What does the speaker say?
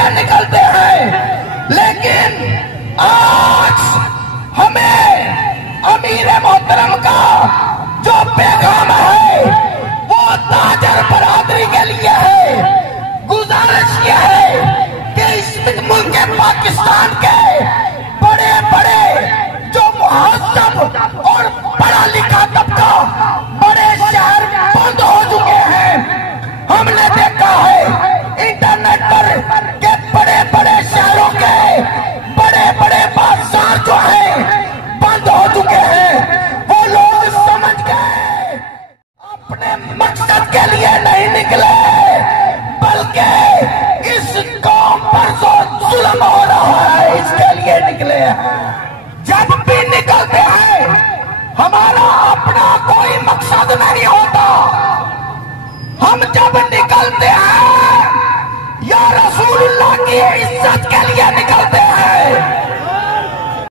लिए निकलते हैं, लेकिन आज हमें अमीर मोहतरम का जो पैगाम है वो ताजर बरादरी के लिए है। गुजारिश यह है कि इस मुल्क के पाकिस्तान के बड़े बड़े जो मुहज्जब और पढ़ा लिखा तबका बड़े शहर बंद हो चुके हैं। हमने देखा है इंटरनेट पर के बड़े बड़े शहरों के बड़े बड़े बाजार जो हैं बंद हो चुके हैं। वो लोग समझ गए अपने मकसद के लिए नहीं निकले, बल्कि इस कौम पर जो जुल्म हो रहा है इसके लिए निकले हैं। जब भी निकलते हैं हमारा अपना कोई मकसद नहीं होता। हम जब निकलते हैं या रसूलुल्लाह की इज्जत के लिए